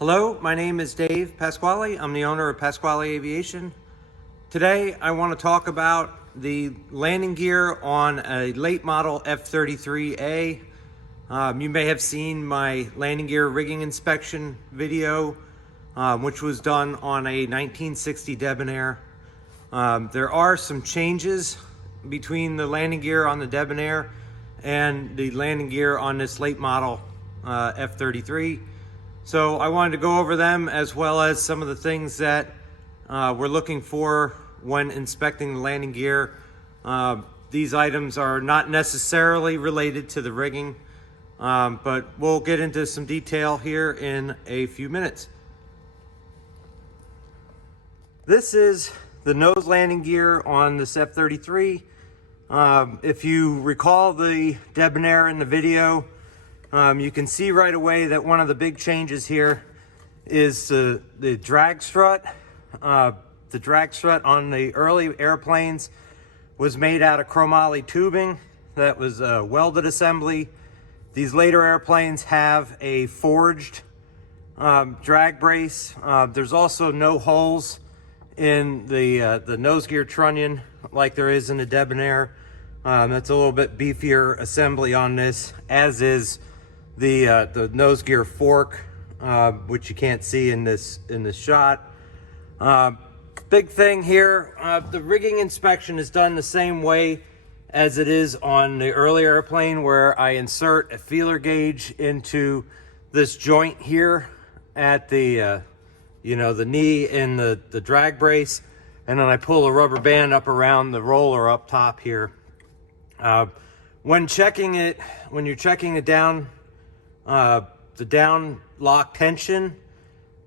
Hello, my name is Dave Pasquale. I'm the owner of Pasquale Aviation. Today I want to talk about the landing gear on a late model F-33A. You may have seen my landing gear rigging inspection video, which was done on a 1960 Debonair. There are some changes between the landing gear on the Debonair and the landing gear on this late model F-33. So I wanted to go over them, as well as some of the things that we're looking for when inspecting the landing gear. These items are not necessarily related to the rigging, but we'll get into some detail here in a few minutes. This is the nose landing gear on this F-33. If you recall the Debonair in the video, you can see right away that one of the big changes here is the drag strut. The drag strut on the early airplanes was made out of chromoly tubing that was a welded assembly. These later airplanes have a forged drag brace. There's also no holes in the nose gear trunnion like there is in the Debonair. That's a little bit beefier assembly on this, as is the nose gear fork, which you can't see in this shot. Big thing here, the rigging inspection is done the same way as it is on the early airplane, where I insert a feeler gauge into this joint here at the the knee in the drag brace, and then I pull a rubber band up around the roller up top here. When you're checking it down, the down lock tension,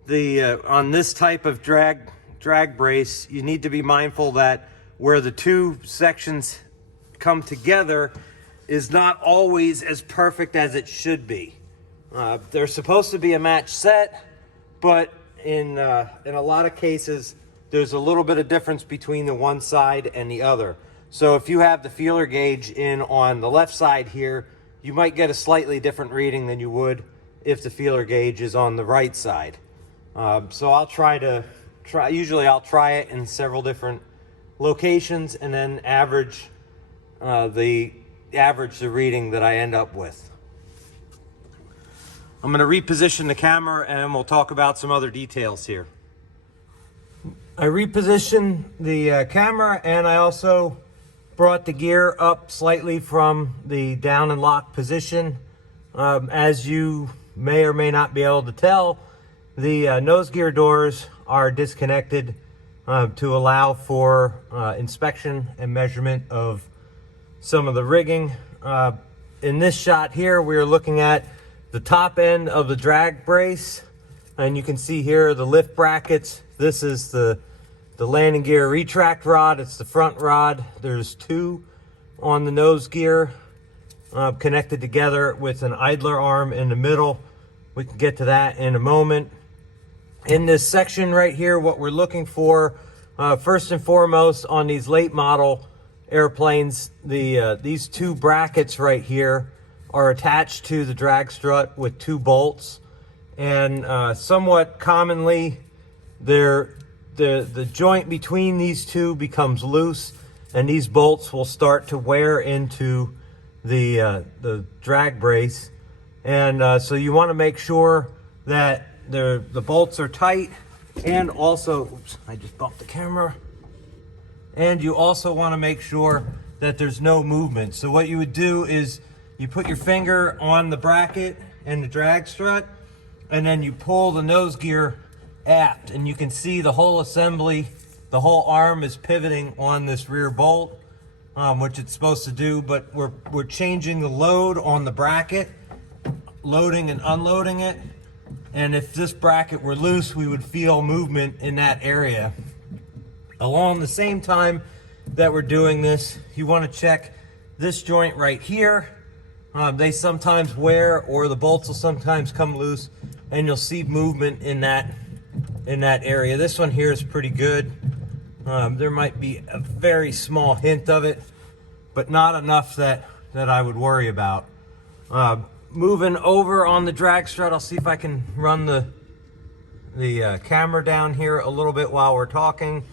on this type of drag brace, you need to be mindful that where the two sections come together is not always as perfect as it should be. They're supposed to be a match set, but in a lot of cases, there's a little bit of difference between the one side and the other. So if you have the feeler gauge in on the left side here, you might get a slightly different reading than you would if the feeler gauge is on the right side. So I'll usually I'll try it in several different locations and then average the reading that I end up with. I'm going to reposition the camera and we'll talk about some other details here. I repositioned the camera, and I also brought the gear up slightly from the down and lock position. As you may or may not be able to tell, the nose gear doors are disconnected to allow for inspection and measurement of some of the rigging. In this shot here, we're looking at the top end of the drag brace, and you can see here the lift brackets. This is the landing gear retract rod. It's the front rod. There's two on the nose gear connected together with an idler arm in the middle. We can get to that in a moment. In this section right here, what we're looking for, first and foremost, on these late model airplanes, these two brackets right here are attached to the drag strut with two bolts, and somewhat commonly the joint between these two becomes loose, and these bolts will start to wear into the drag brace. And so you want to make sure that the bolts are tight, and also, oops, I just bumped the camera. And you also want to make sure that there's no movement. So what you would do is you put your finger on the bracket and the drag strut, and then you pull the nose gear aft, and you can see the whole assembly, the whole arm is pivoting on this rear bolt, which it's supposed to do, but we're changing the load on the bracket, loading and unloading it. And if this bracket were loose, we would feel movement in that area. Along the same time that we're doing this, you want to check this joint right here. They sometimes wear, or the bolts will sometimes come loose, and you'll see movement in that area. This one here is pretty good. There might be a very small hint of it, but not enough that I would worry about. Moving over on the drag strut, I'll see if I can run the the camera down here a little bit while we're talking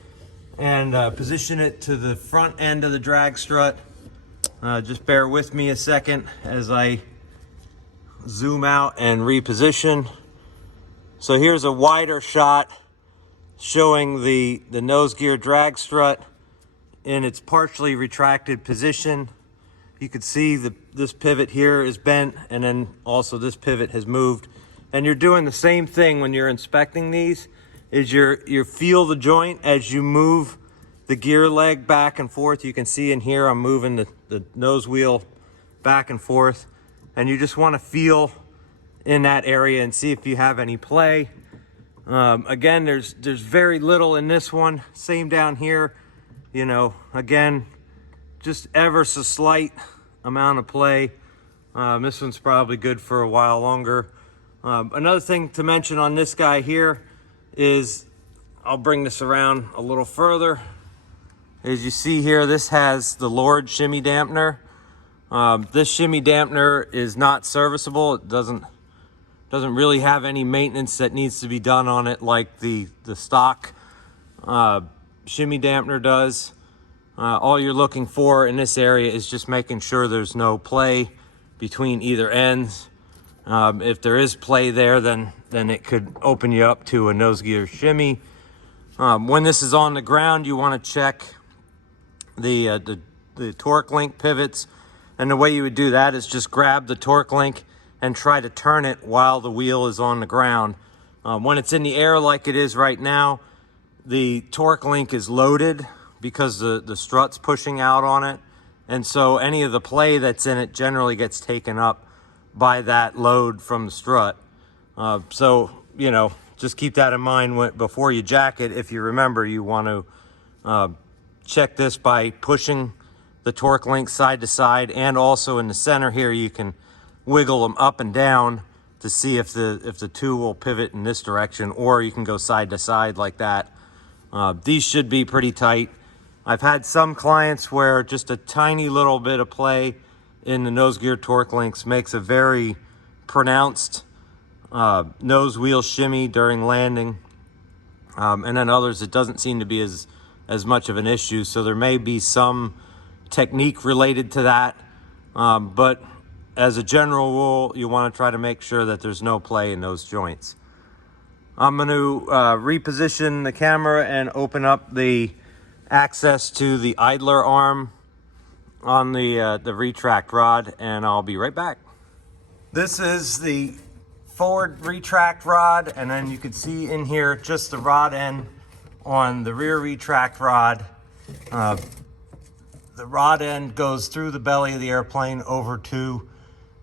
and position it to the front end of the drag strut. Just bear with me a second as I zoom out and reposition. So here's a wider shot showing the nose gear drag strut in its partially retracted position. You can see this pivot here is bent, and then also this pivot has moved. And you're doing the same thing when you're inspecting these, is you feel the joint as you move the gear leg back and forth. You can see in here I'm moving the nose wheel back and forth, and you just want to feel in that area and see if you have any play. Again, there's very little in this one. Same down here, you know, again, just ever so slight amount of play. This one's probably good for a while longer. Another thing to mention on this guy here is, I'll bring this around a little further. As you see here, this has the Lord shimmy dampener. This shimmy dampener is not serviceable. It doesn't really have any maintenance that needs to be done on it like the stock shimmy dampener does. All you're looking for in this area is just making sure there's no play between either ends. If there is play there, then it could open you up to a nose gear shimmy. When this is on the ground, you want to check the torque link pivots, and the way you would do that is just grab the torque link and try to turn it while the wheel is on the ground. When it's in the air like it is right now, the torque link is loaded because the strut's pushing out on it, and so any of the play that's in it generally gets taken up by that load from the strut. So, you know, just keep that in mind before you jack it. If you remember, you want to check this by pushing the torque link side to side, and also in the center here you can wiggle them up and down to see if the two will pivot in this direction, or you can go side to side like that. These should be pretty tight. I've had some clients where just a tiny little bit of play in the nose gear torque links makes a very pronounced nose wheel shimmy during landing. And then others, it doesn't seem to be as much of an issue. So there may be some technique related to that. But as a general rule, you want to try to make sure that there's no play in those joints. I'm going to reposition the camera and open up the access to the idler arm on the retract rod, and I'll be right back. This is the forward retract rod, and then you can see in here just the rod end on the rear retract rod. The rod end goes through the belly of the airplane over to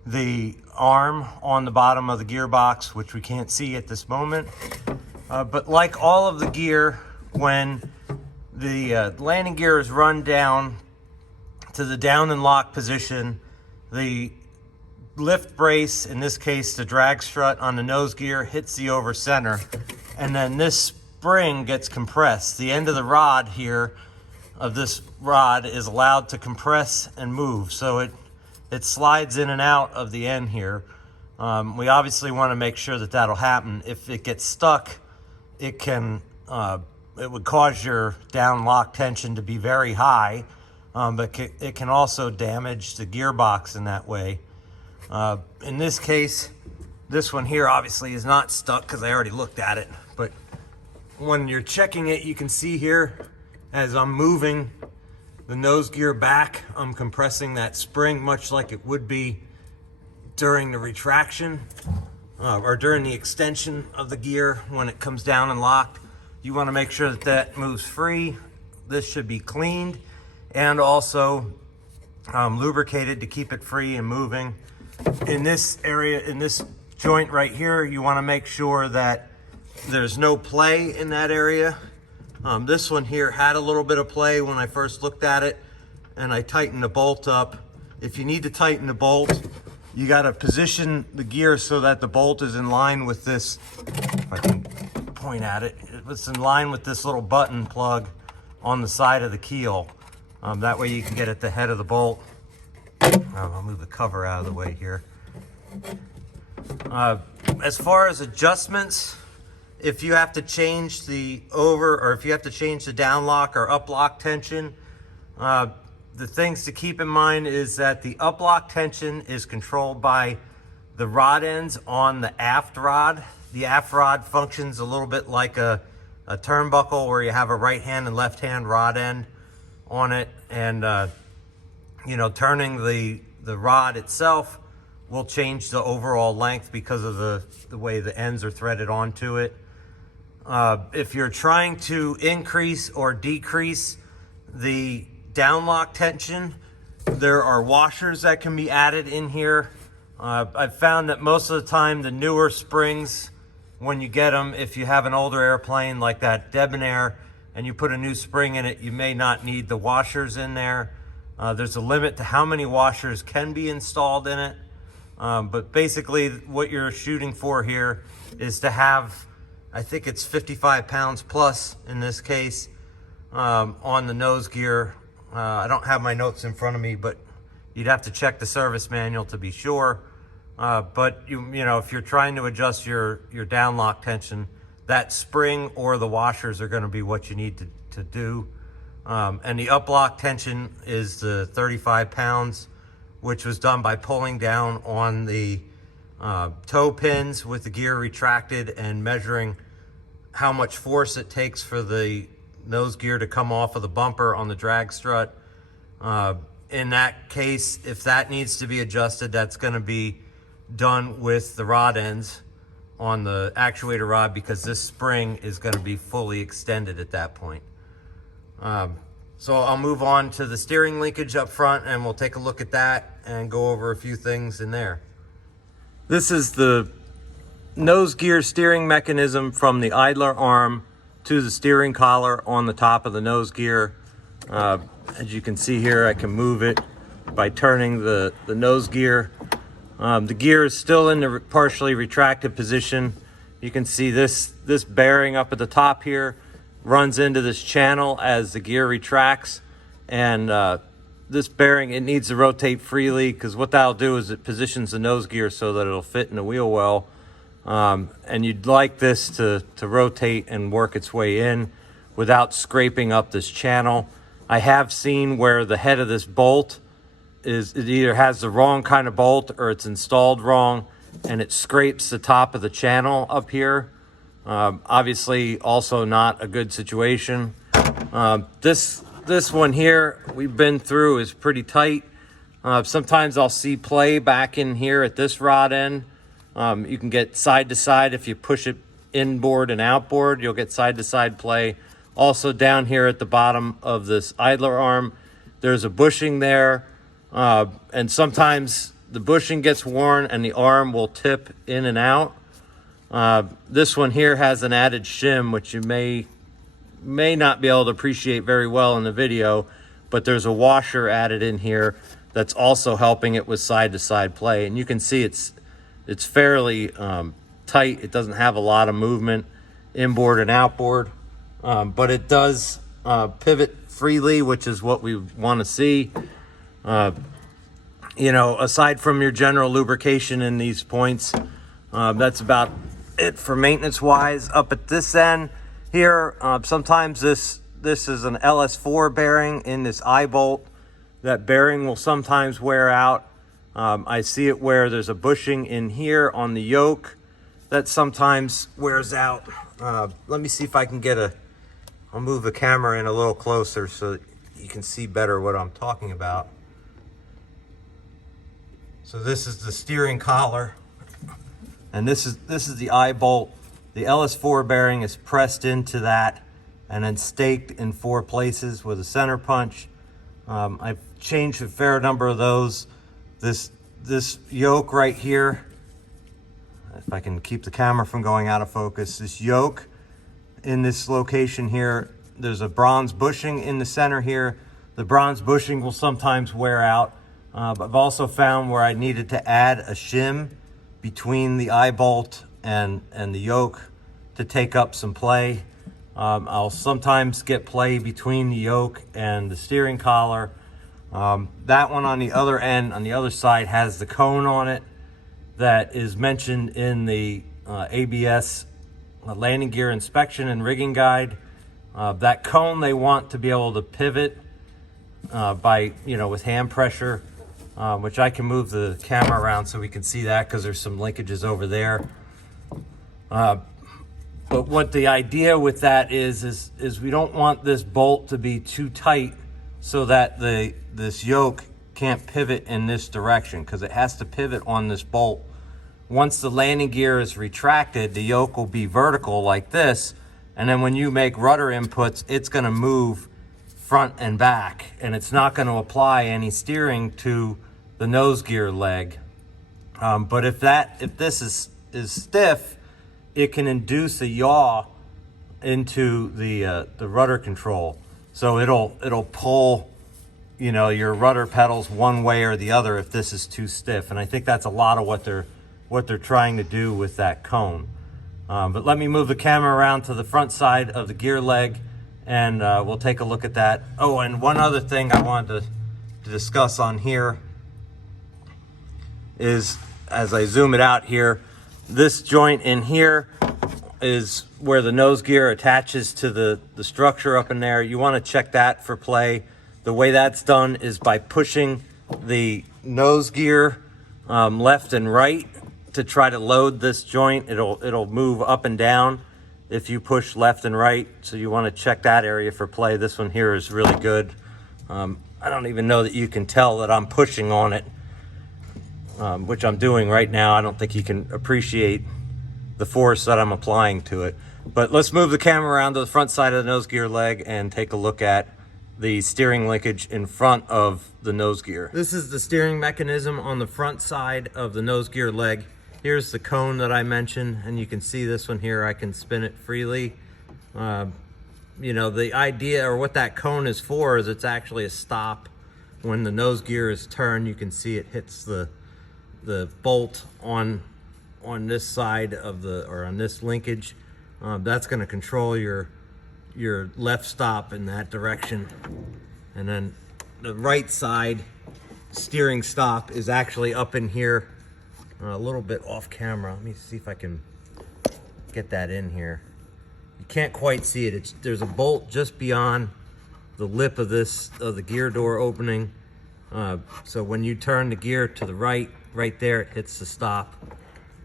the arm on the bottom of the gearbox, which we can't see at this moment. But like all of the gear, when the landing gear is run down to the down and lock position, the lift brace, in this case the drag strut on the nose gear, hits the over center, and then this spring gets compressed. The end of the rod here, of this rod, is allowed to compress and move, so it slides in and out of the end here. We obviously want to make sure that that'll happen. If it gets stuck, it would cause your down lock tension to be very high, but it can also damage the gearbox in that way. In this case, this one here obviously is not stuck because I already looked at it, but when you're checking it, you can see here as I'm moving the nose gear back, I'm compressing that spring much like it would be during the retraction or during the extension of the gear when it comes down and locked. You want to make sure that that moves free. This should be cleaned and also lubricated to keep it free and moving. In this area, in this joint right here, you want to make sure that there's no play in that area. This one here had a little bit of play when I first looked at it, and I tightened the bolt up. If you need to tighten the bolt, you got to position the gear so that the bolt is in line with this, if I can point at it, it's in line with this little button plug on the side of the keel. That way you can get at the head of the bolt. I'll move the cover out of the way here. As far as adjustments, if you have to change the over, or if you have to change the down lock or up lock tension, the things to keep in mind is that the up lock tension is controlled by the rod ends on the aft rod. The aft rod functions a little bit like a turnbuckle, where you have a right hand and left hand rod end on it, and you know, turning the rod itself will change the overall length because of the way the ends are threaded onto it. If you're trying to increase or decrease the down lock tension, there are washers that can be added in here. I've found that most of the time the newer springs, when you get them, if you have an older airplane like that Debonair and you put a new spring in it, you may not need the washers in there. There's a limit to how many washers can be installed in it. But basically what you're shooting for here is to have, I think it's 55 pounds plus in this case, on the nose gear. I don't have my notes in front of me, but you'd have to check the service manual to be sure. But you know, if you're trying to adjust your down lock tension, that spring or the washers are going to be what you need to do. And the up lock tension is the 35 pounds, which was done by pulling down on the toe pins with the gear retracted and measuring how much force it takes for the nose gear to come off of the bumper on the drag strut. In that case, if that needs to be adjusted, that's going to be done with the rod ends on the actuator rod, because this spring is going to be fully extended at that point. So I'll move on to the steering linkage up front, and we'll take a look at that and go over a few things in there. This is the nose gear steering mechanism from the idler arm to the steering collar on the top of the nose gear. As you can see here, I can move it by turning the nose gear. The gear is still in the partially retracted position. You can see this bearing up at the top here runs into this channel as the gear retracts, and this bearing, it needs to rotate freely, because what that'll do is it positions the nose gear so that it'll fit in the wheel well. And you'd like this to rotate and work its way in without scraping up this channel. I have seen where the head of this bolt it either has the wrong kind of bolt or it's installed wrong, and it scrapes the top of the channel up here. Obviously also not a good situation. This one here we've been through is pretty tight. Sometimes I'll see play back in here at this rod end. You can get side to side if you push it inboard and outboard, you'll get side to side play. Also down here at the bottom of this idler arm, there's a bushing there, and sometimes the bushing gets worn and the arm will tip in and out. This one here has an added shim, which you may not be able to appreciate very well in the video, but there's a washer added in here that's also helping it with side to side play. And you can see it's fairly tight. It doesn't have a lot of movement inboard and outboard, but it does pivot freely, which is what we want to see. You know, aside from your general lubrication in these points, that's about it for maintenance wise. Up at this end here, sometimes this is an LS4 bearing in this eye bolt. That bearing will sometimes wear out. I see it where there's a bushing in here on the yoke that sometimes wears out. Let me see if I can I'll move the camera in a little closer so that you can see better what I'm talking about. So this is the steering collar, and this is the eye bolt. The LS4 bearing is pressed into that and then staked in 4 places with a center punch. I've changed a fair number of those. This yoke right here, if I can keep the camera from going out of focus, this yoke in this location here, there's a bronze bushing in the center here. The bronze bushing will sometimes wear out. I've also found where I needed to add a shim between the eye bolt and the yoke to take up some play. I'll sometimes get play between the yoke and the steering collar. That one on the other end, on the other side, has the cone on it that is mentioned in the ABS a landing gear inspection and rigging guide. That cone they want to be able to pivot by, with hand pressure, which I can move the camera around so we can see that because there's some linkages over there. But what the idea with that is we don't want this bolt to be too tight so that this yoke can't pivot in this direction, because it has to pivot on this bolt. Once the landing gear is retracted, the yoke will be vertical like this, and then when you make rudder inputs, it's going to move front and back, and it's not going to apply any steering to the nose gear leg. But if this is stiff, it can induce a yaw into the rudder control. So it'll pull, your rudder pedals one way or the other if this is too stiff. And I think that's a lot of what they're trying to do with that cone. But let me move the camera around to the front side of the gear leg, and we'll take a look at that. Oh, and one other thing I wanted to discuss on here is, as I zoom it out here, this joint in here is where the nose gear attaches to the structure up in there. You want to check that for play. The way that's done is by pushing the nose gear left and right to try to load this joint. It'll move up and down if you push left and right. So you want to check that area for play. This one here is really good. I don't even know that you can tell that I'm pushing on it, which I'm doing right now. I don't think you can appreciate the force that I'm applying to it. But let's move the camera around to the front side of the nose gear leg and take a look at the steering linkage in front of the nose gear. This is the steering mechanism on the front side of the nose gear leg. Here's the cone that I mentioned, and you can see this one here. I can spin it freely. The idea, or what that cone is for, is it's actually a stop. When the nose gear is turned, you can see it hits the bolt on this side of on this linkage. That's going to control your left stop in that direction, and then the right side steering stop is actually up in here, a little bit off camera. Let me see if I can get that in here. You can't quite see it. There's a bolt just beyond the lip of the gear door opening. So when you turn the gear to the right there, it hits the stop.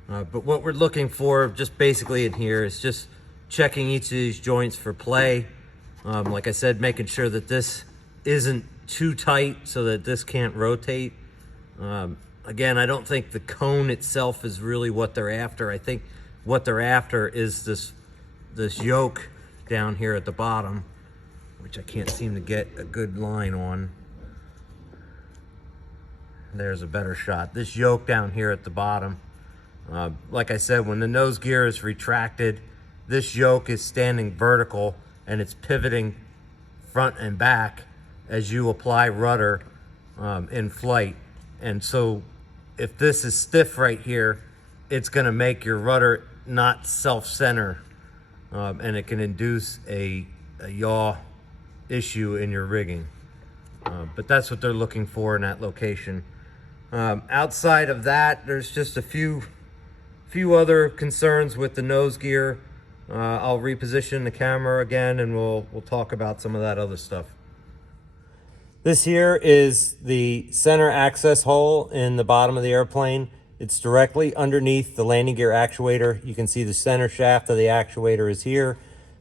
But what we're looking for just basically in here is just checking each of these joints for play. Like I said, making sure that this isn't too tight so that this can't rotate. Again, I don't think the cone itself is really what they're after. I think what they're after is this yoke down here at the bottom, which I can't seem to get a good line on. There's a better shot. This yoke down here at the bottom. Like I said, when the nose gear is retracted, this yoke is standing vertical and it's pivoting front and back as you apply rudder in flight. And so if this is stiff right here, it's going to make your rudder not self-center, and it can induce a yaw issue in your rigging. But that's what they're looking for in that location. Outside of that, there's just a few other concerns with the nose gear. I'll reposition the camera again, and we'll talk about some of that other stuff. This here is the center access hole in the bottom of the airplane. It's directly underneath the landing gear actuator. You can see the center shaft of the actuator is here.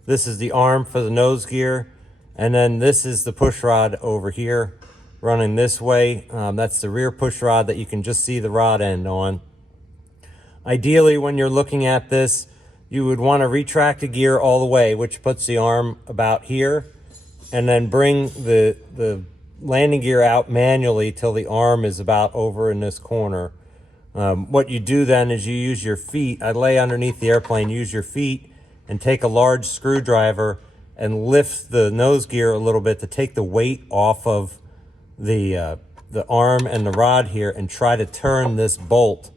This is the arm for the nose gear. And then this is the push rod over here running this way. That's the rear push rod that you can just see the rod end on. Ideally, when you're looking at this, you would want to retract the gear all the way, which puts the arm about here, and then bring the landing gear out manually till the arm is about over in this corner. What you do then is you use your feet. I lay underneath the airplane, use your feet, and take a large screwdriver and lift the nose gear a little bit to take the weight off of the arm and the rod here, and try to turn this bolt.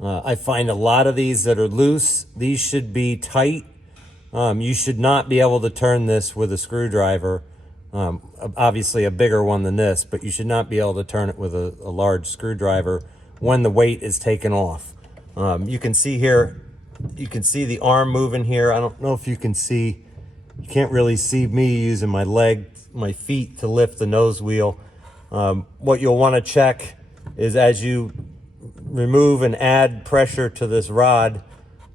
I find a lot of these that are loose. These should be tight. You should not be able to turn this with a screwdriver. Obviously a bigger one than this, but you should not be able to turn it with a large screwdriver when the weight is taken off. You can see here, You can see the arm moving here. I don't know if you can see, you can't really see me using my feet to lift the nose wheel. What you'll want to check is as you remove and add pressure to this rod,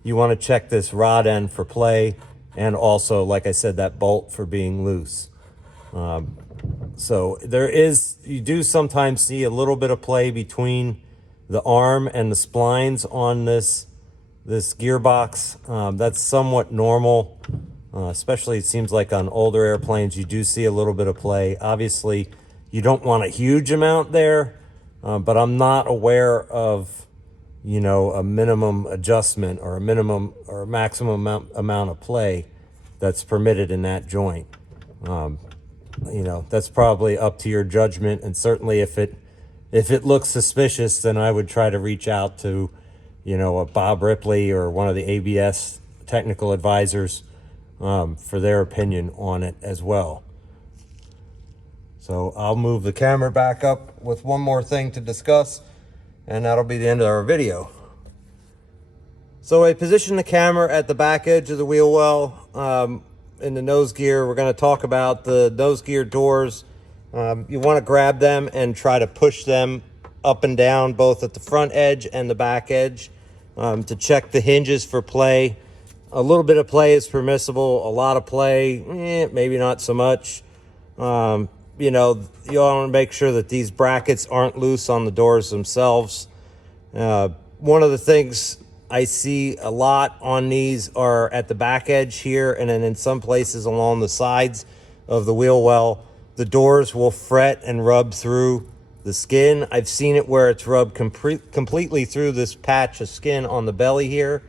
you want to check this rod end for play, and also, like I said, that bolt for being loose. So you do sometimes see a little bit of play between the arm and the splines on this gearbox. That's somewhat normal, especially it seems like on older airplanes you do see a little bit of play. Obviously you don't want a huge amount there, but I'm not aware of, you know, a minimum adjustment or a minimum or a maximum amount of play that's permitted in that joint. You know, that's probably up to your judgment, and certainly if it looks suspicious, then I would try to reach out to, you know, a Bob Ripley or one of the ABS technical advisors for their opinion on it as well. So I'll move the camera back up with one more thing to discuss, and that'll be the end of our video. So I position the camera at the back edge of the wheel well in the nose gear. We're going to talk about the nose gear doors. You want to grab them and try to push them up and down, both at the front edge and the back edge, to check the hinges for play. A little bit of play is permissible. A lot of play, maybe not so much. You know, you want to make sure that these brackets aren't loose on the doors themselves. One of the things I see a lot on these are at the back edge here, and then in some places along the sides of the wheel well, the doors will fret and rub through the skin. I've seen it where it's rubbed completely through this patch of skin on the belly here.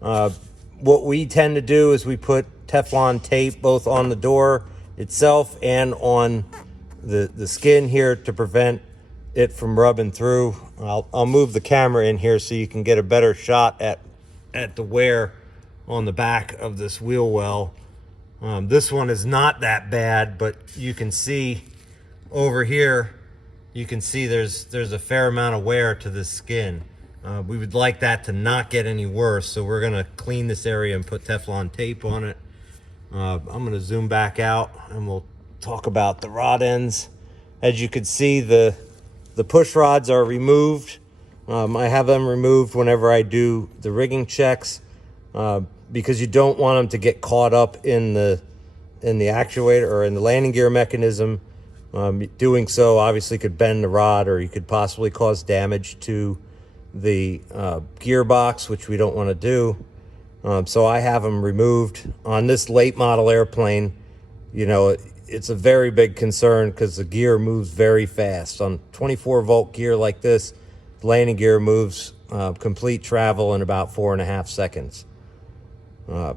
What we tend to do is we put Teflon tape both on the door itself and on the skin here to prevent it from rubbing through. I'll move the camera in here so you can get a better shot at the wear on the back of this wheel well. This one is not that bad, but you can see over here, you can see there's a fair amount of wear to this skin. We would like that to not get any worse, so we're gonna clean this area and put Teflon tape on it. I'm gonna zoom back out and we'll talk about the rod ends. As you can see, the push rods are removed. I have them removed whenever I do the rigging checks, because you don't want them to get caught up in the actuator or in the landing gear mechanism. Doing so obviously could bend the rod, or you could possibly cause damage to the gearbox, which we don't want to do. So I have them removed. On this late model airplane, you know, it's a very big concern because the gear moves very fast. On 24-volt gear like this, the landing gear moves complete travel in about 4.5 seconds. So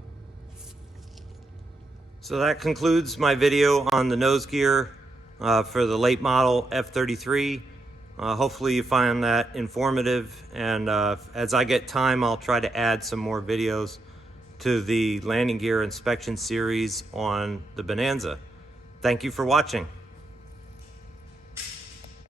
that concludes my video on the nose gear for the late model F-33. Hopefully you find that informative, and as I get time, I'll try to add some more videos to the landing gear inspection series on the Bonanza. Thank you for watching.